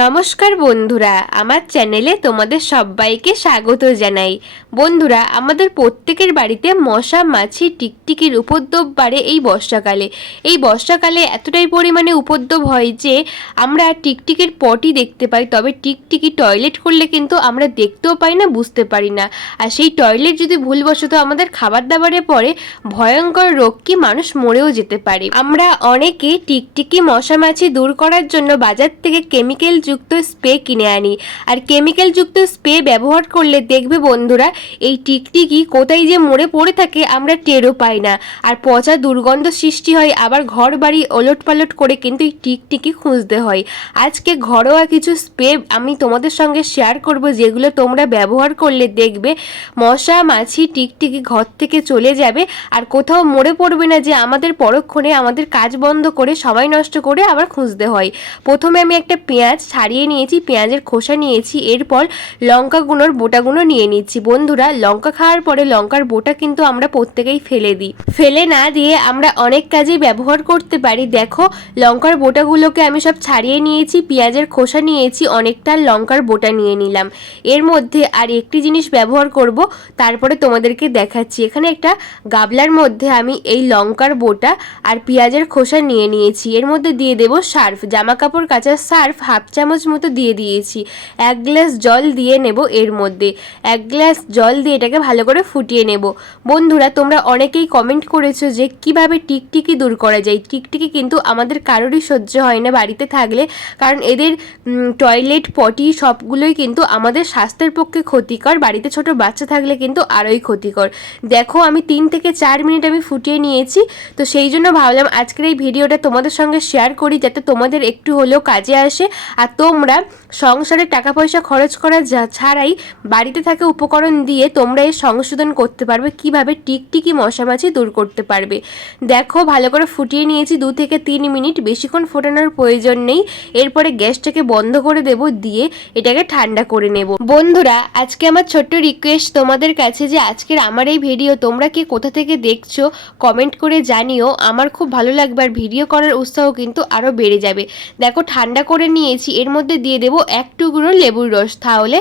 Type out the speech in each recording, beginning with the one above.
নমস্কার বন্ধুরা, আমার চ্যানেলে তোমাদের সবাইকে স্বাগত জানাই। বন্ধুরা, আমাদের প্রত্যেকের বাড়িতে মশা, মাছি, টিকটিকির উপদ্রব বাড়ে এই বর্ষাকালে। এই বর্ষাকালে এতটাই পরিমাণে উপদ্রব হয় যে, আমরা টিকটিকির পটি দেখতে পাই, তবে টিকটিকি টয়লেট করলে কিন্তু আমরা দেখতেও পাই না, বুঝতে পারি না। আর সেই টয়লেট যদি ভুলবশত আমাদের খাবার দাবারে পড়ে, ভয়ঙ্কর রোগ কি মানুষ মরেও যেতে পারে। আমরা অনেকে টিকটিকি, মশা, মাছি দূর করার জন্য বাজার থেকে কেমিক্যাল যুক্ত স্প্রে কিনে আনি। আর কেমিক্যাল যুক্ত স্প্রে ব্যবহার করলে দেখবে বন্ধুরা, এই টিকটিকি কোথায় যে মরে পড়ে থাকে আমরা টেরও পাই না। আর পচা দুর্গন্ধ সৃষ্টি হয়, আবার ঘর বাড়ি ওলট পালট করে কিন্তু এই টিকটিকি খুঁজতে হয়। আজকে ঘরোয়া কিছু স্প্রে আমি তোমাদের সঙ্গে শেয়ার করব, যেগুলো তোমরা ব্যবহার করলে দেখবে মশা, মাছি, টিকটিকি ঘর থেকে চলে যাবে। আর কোথাও মরে পড়বে না যে আমাদের পরক্ষণে আমাদের কাজ বন্ধ করে, সময় নষ্ট করে আবার খুঁজতে হয়। প্রথমে আমি একটা পেঁয়াজ ছাড়িয়ে নিয়েছি, পেঁয়াজের খোসা নিয়েছি, এরপর লঙ্কা গুঁড়োর বোটাগুলো নিয়ে নিচ্ছি। বন্ধুরা, লঙ্কা খাওয়ার পরে লঙ্কার বোটা কিন্তু আমরা প্রত্যেকেই ফেলে দিই। ফেলে না দিয়ে আমরা অনেক কাজেই ব্যবহার করতে পারি। দেখো, লঙ্কার বোটাগুলোকে আমি সব ছাড়িয়ে নিয়েছি, পেঁয়াজের খোসা নিয়েছি, অনেকটা লঙ্কার বোটা নিয়ে নিলাম। এর মধ্যে আর একটি জিনিস ব্যবহার করব, তারপরে তোমাদেরকে দেখাচ্ছি। এখানে একটা গাবলার মধ্যে আমি এই লঙ্কার বোটা আর পেঁয়াজের খোসা নিয়ে নিয়েছি। এর মধ্যে দিয়ে দেব সার্ফ জামা কাপড় কাচার সার্ফ হাফ চামচ মতো দিয়ে দিয়েছি। এক গ্লাস জল দিয়ে নেব এর মধ্যে। এক গ্লাস জল দিয়ে এটাকে ভালো করে ফুটিয়ে নেব। বন্ধুরা, তোমরা অনেকেই কমেন্ট করেছ যে কীভাবে টিকটিকি দূর করা যায়। টিকটিকি কিন্তু আমাদের কারোরই সহ্য হয় না বাড়িতে থাকলে। কারণ এদের টয়লেট পটি সবগুলোই কিন্তু আমাদের স্বাস্থ্যের পক্ষে ক্ষতিকর। বাড়িতে ছোট বাচ্চা থাকলে কিন্তু আরোই ক্ষতিকর। দেখো, আমি তিন থেকে চার মিনিট আমি ফুটিয়ে নিয়েছি। তো সেই জন্য ভাবলাম আজকের এই ভিডিওটা তোমাদের সঙ্গে শেয়ার করি, যাতে তোমাদের একটু হলেও কাজে আসে। আর তোমরা সংসারে টাকা পয়সা খরচ করা যা ছাড়াই বাড়িতে থাকা উপকরণ দিয়ে তোমরা এর সংশোধন করতে পারবে, কীভাবে টিকটিকি মশামাছি দূর করতে পারবে। দেখো, ভালো করে ফুটিয়ে নিয়েছি দু থেকে তিন মিনিট, বেশিক্ষণ ফোটানোর প্রয়োজন নেই। এরপরে গ্যাসটাকে বন্ধ করে দেব, দিয়ে এটাকে ঠান্ডা করে নেব। বন্ধুরা, আজকে আমার ছোট্ট রিকোয়েস্ট তোমাদের কাছে যে আজকের আমার এই ভিডিও তোমরা কি কোথা থেকে দেখছ কমেন্ট করে জানিও। আমার খুব ভালো লাগবে আর ভিডিও করার উৎসাহ কিন্তু আরও বেড়ে যাবে। দেখো, ঠান্ডা করে নিয়েছি এর মধ্যে দিয়ে দেবো এক টুকরো লেবুর রস। তাহলে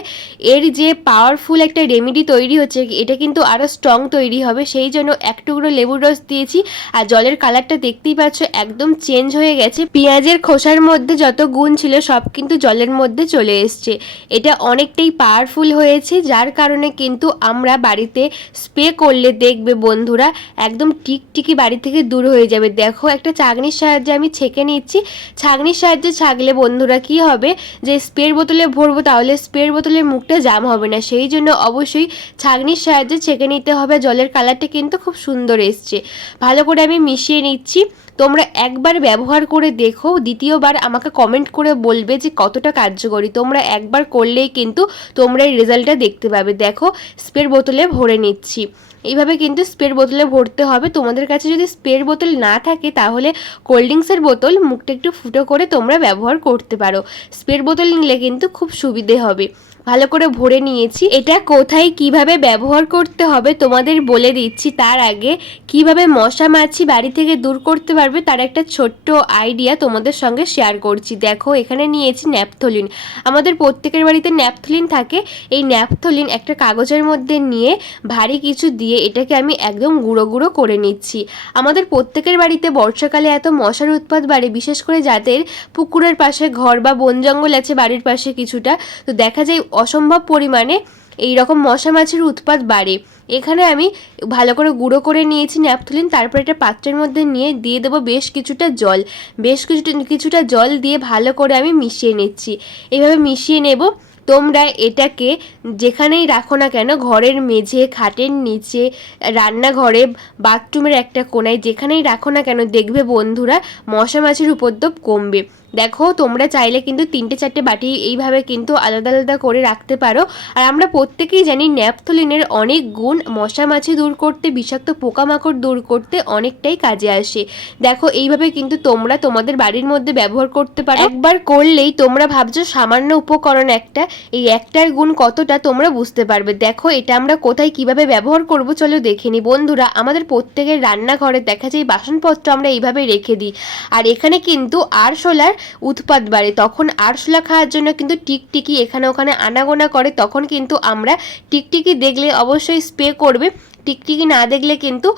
এর যে পাওয়ারফুল একটা রেমেডি তৈরি হচ্ছে, এটা কিন্তু আরও স্ট্রং তৈরি হবে। সেই জন্য এক টুকরো লেবুর রস দিয়েছি। আর জলের কালারটা দেখতেই পাচ্ছ, একদম চেঞ্জ হয়ে গেছে। পেঁয়াজের খোসার মধ্যে যত গুণ ছিল, সব কিন্তু জলের মধ্যে চলে এসছে। এটা অনেকটাই পাওয়ারফুল হয়েছে, যার কারণে কিন্তু আমরা বাড়িতে স্প্রে করলে দেখবে বন্ধুরা, একদম টিকটিকি বাড়ি থেকে দূর হয়ে যাবে। দেখো, একটা চাগনির সাহায্যে আমি ছেঁকে নিচ্ছি। ছাগনির সাহায্যে ছাগলে বন্ধুরা কি হবে যে স্প্রের বোতলে ভরবো তাহলে স্প্রের বোতলের মুখটা জাম হবে না। সেই জন্য অবশ্যই ছাগনির সাহায্যে ছেঁকে নিতে হবে। জলের কালারটা কিন্তু খুব সুন্দর এসছে। ভালো করে আমি মিশিয়ে নিচ্ছি। তোমরা একবার ব্যবহার করে দেখো, দ্বিতীয়বার আমাকে কমেন্ট করে বলবে যে কতটা কার্যকরী। তোমরা একবার করলেই কিন্তু তোমরা এই রেজাল্টটা দেখতে পাবে। দেখো স্প্রের বোতলে ভরে নিচ্ছি। এইভাবে কিন্তু স্প্রের বোতলে ভরতে হবে। তোমাদের কাছে যদি স্প্রের বোতল না থাকে, তাহলে কোল্ড ড্রিঙ্কসের বোতল মুখটা একটু ফুটো করে তোমরা ব্যবহার করতে পারো। স্প্রের বোতল নিলে কিন্তু খুব সুবিধে হবে। ভালো করে ভরে নিয়েছি। এটা কোথায় কীভাবে ব্যবহার করতে হবে তোমাদের বলে দিচ্ছি। তার আগে কীভাবে মশা মাছি বাড়ি থেকে দূর করতে পারবে তার একটা ছোট্ট আইডিয়া তোমাদের সঙ্গে শেয়ার করছি। দেখো, এখানে নিয়েছি ন্যাপথলিন। আমাদের প্রত্যেকের বাড়িতে ন্যাপথলিন থাকে। এই ন্যাপথলিন একটা কাগজের মধ্যে নিয়ে ভারী কিছু দিয়ে এটাকে আমি একদম গুঁড়ো গুঁড়ো করে নিচ্ছি। আমাদের প্রত্যেকের বাড়িতে বর্ষাকালে এত মশার উৎপাত বাড়ে, বিশেষ করে যাদের পুকুরের পাশে ঘর বা বন জঙ্গল আছে বাড়ির পাশে কিছুটা। তো দেখা যায় অসম্ভব পরিমাণে এই রকম মশা মাছির উৎপাত বাড়ে। এখানে আমি ভালো করে গুঁড়ো করে নিয়েছি ন্যাপথলিন, তারপর একটা পাত্রের মধ্যে নিয়ে দিয়ে দেবো বেশ কিছুটা জল। বেশ কিছুটা কিছুটা জল দিয়ে ভালো করে আমি মিশিয়ে নিচ্ছি। এইভাবে মিশিয়ে নেব। তোমরা এটাকে যেখানেই রাখো না কেন, ঘরের মেঝে, খাটের নিচে, রান্নাঘরে, বাথরুমের একটা কোনায়, যেখানেই রাখো না কেন, দেখবে বন্ধুরা মশা মাছির উপদ্রব কমবে। দেখো, তোমরা চাইলে কিন্তু তিনটে, চারটে বাটি এইভাবে কিন্তু আলাদা আলাদা করে রাখতে পারো। আর আমরা প্রত্যেকেই জানি ন্যাপথলিনের অনেক গুণ, মশা মাছি দূর করতে, বিষাক্ত পোকামাকড় দূর করতে অনেকটাই কাজে আসে। দেখো, এইভাবে কিন্তু তোমরা তোমাদের বাড়ির মধ্যে ব্যবহার করতে পারো। একবার করলেই তোমরা ভাবছ সামান্য উপকরণ একটা, এই একটার গুণ কতটা তোমরা বুঝতে পারবে। দেখো, এটা আমরা কোথায় কীভাবে ব্যবহার করব চলো দেখে নি। বন্ধুরা, আমাদের প্রত্যেকের রান্নাঘরে দেখা যায় বাসনপত্র আমরা এইভাবে রেখে দিই। আর এখানে কিন্তু আরশোলার উৎপাত বাড়ে। তখন আরশোলা খাওয়ার জন্য কিন্তু টিকটিকি এখানে ওখানে আনাগোনা করে। তখন কিন্তু আমরা টিকটিকি দেখলে অবশ্যই স্প্রে করবে। টিকটিকি না দেখলে কিন্তু,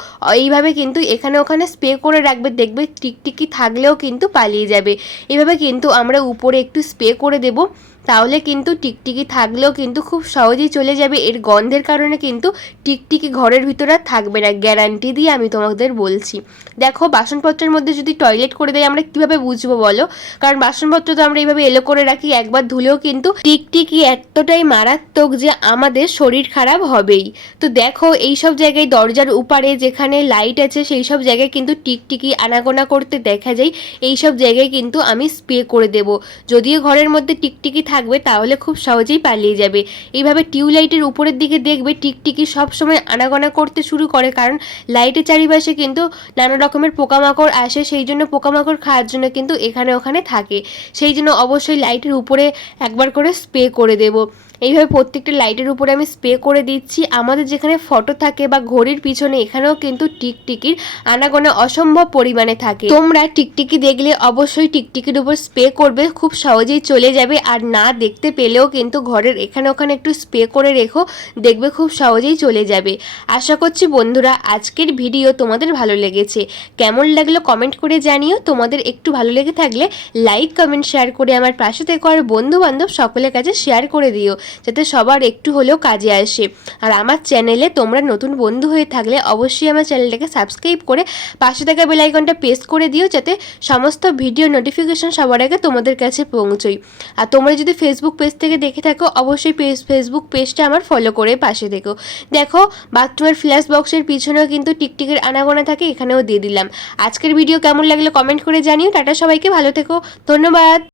এইভাবে কিন্তু এখানে ওখানে স্প্রে করে রাখবে, দেখবে টিকটিকি থাকলেও কিন্তু পালিয়ে যাবে। এইভাবে কিন্তু আমরা উপরে একটু স্প্রে করে দেব, তাহলে কিন্তু টিকটিকি থাকলেও কিন্তু খুব সহজেই চলে যাবে। এর গন্ধের কারণে কিন্তু টিকটিকি ঘরের ভিতরে থাকবে না, গ্যারান্টি দিয়ে আমি তোমাদের বলছি। দেখো, বাসনপত্রের মধ্যে যদি টয়লেট করে দেয়, আমরা কীভাবে বুঝব বলো? কারণ বাসনপত্র তো আমরা এইভাবে এলো করে রাখি, একবার ধুলেও কিন্তু টিকটিকি এতটাই মারাত্মক যে আমাদের শরীর খারাপ হবেই। তো দেখো এই সব জায়গায় দরজার উপারে যেখানে লাইট আছে, সেই সব জায়গায় কিন্তু টিকটিকি আনাগোনা করতে দেখা যায়। এই সব জায়গায় কিন্তু আমি স্প্রে করে দেব। যদিও ঘরের মধ্যে টিকটিকি থাকবে, তাহলে খুব সহজেই পালিয়ে যাবে। এইভাবে টিউবলাইটের উপরের দিকে দেখবে, টিকটিকি সব সময় আনাগোনা করতে শুরু করে, কারণ লাইটের চারিপাশে কিন্তু নানা রকমের পোকামাকড় আসে, সেই জন্য পোকামাকড় খাওয়ার জন্য কিন্তু এখানে ওখানে থাকে। সেই জন্য অবশ্যই লাইটের উপরে একবার করে স্প্রে করে দেব। এইভাবে প্রত্যেকটা লাইটের উপরে আমি স্প্রে করে দিচ্ছি। আমাদের যেখানে ফটো থাকে বা ঘড়ির পিছনে, এখানেও কিন্তু টিকটিকির আনাগোনা অসম্ভব পরিমাণে থাকে। তোমরা টিকটিকি দেখলে অবশ্যই টিকটিকির উপর স্প্রে করবে, খুব সহজেই চলে যাবে। আর না দেখতে পেলেও কিন্তু ঘরের এখানে ওখানে একটু স্প্রে করে রেখো, দেখবে খুব সহজেই চলে যাবে। আশা করছি বন্ধুরা আজকের ভিডিও তোমাদের ভালো লেগেছে। কেমন লাগল কমেন্ট করে জানিও। তোমাদের একটু ভালো লেগে থাকলে লাইক, কমেন্ট, শেয়ার করে আমার পাশে থেকে। আর বন্ধু বান্ধব সকলের কাছে শেয়ার করে দিও। যাতে সবার একটু হলেও কাজে আসে। আর আমার চ্যানেলে তোমরা নতুন বন্ধু হয়ে থাকলে অবশ্যই আমার চ্যানেলটাকে সাবস্ক্রাইব করে পাশে থাকা বেলাইকনটা প্রেস করে দিও যাতে সমস্ত ভিডিও নোটিফিকেশন সবার আগে তোমাদের কাছে পৌঁছই। আর তোমরা যদি ফেসবুক পেজ থেকে দেখে থাকো, অবশ্যই পেজ ফেসবুক পেজটা আমার ফলো করে পাশে দেখো দেখো, বাথরুমের ফ্ল্যাশ বক্সের পিছনেও কিন্তু টিকটিকের আনাগোনা থাকে, এখানেও দিয়ে দিলাম। আজকের ভিডিও কেমন লাগল কমেন্ট করে জানিও। টাটা সবাইকে, ভালো থেকো। ধন্যবাদ।